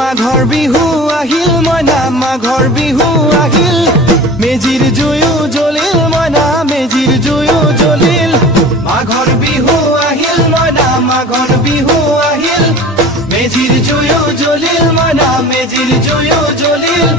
মাঘৰ বিহু আহিল মইনা মাঘৰ বিহু আহিল মেজিৰ জুয়ো জ্বলিল মইনা মেজিৰ জুয়ো জ্বলিল মাঘৰ বিহু আহিল মইনা মাঘৰ বিহু আহিল মেজিৰ জুয়ো জ্বলিল মইনা মেজিৰ জুয়ো জ্বলিল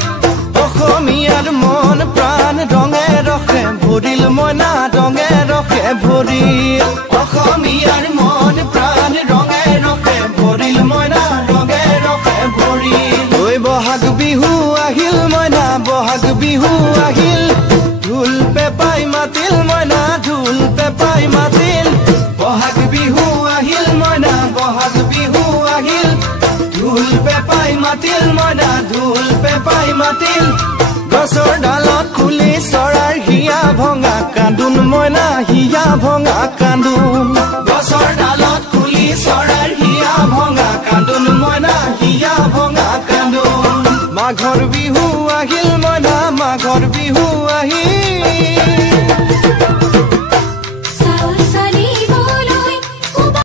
অসমীয়াৰ মন প্ৰাণ ৰঙে ৰখে ভৰিল মইনা ৰঙে ৰখে ভৰিল অসমীয়াৰ মন প্ৰাণ ৰঙে ৰখে ভৰিল মইনা ৰঙে ৰখে ভৰিল ঐ বহাগ বিহু আহিল মইনা বহাগ বিহু আহিল ঢোল পেপাই মাতিল মইনা ঢোল পেপাই মাতিল বহাগ বিহু আহিল মইনা বহাগ বিহু আহিল ঢোল পেপাই মাতিল মইনা ঢোল পেপাই মাতিল গছৰ ডালত খুলি চৰাৰ হিয়া ভঙা কান্দোন মইনা হিয়া ভঙা কান্দোন গছৰ ডালত খুলি চৰাৰ হিয়া ভঙা কান্দোন মইনা হিয়া ভঙা কান্দোন মাঘৰ বিহু আহিল মইনা মাঘৰ বিহু আহিল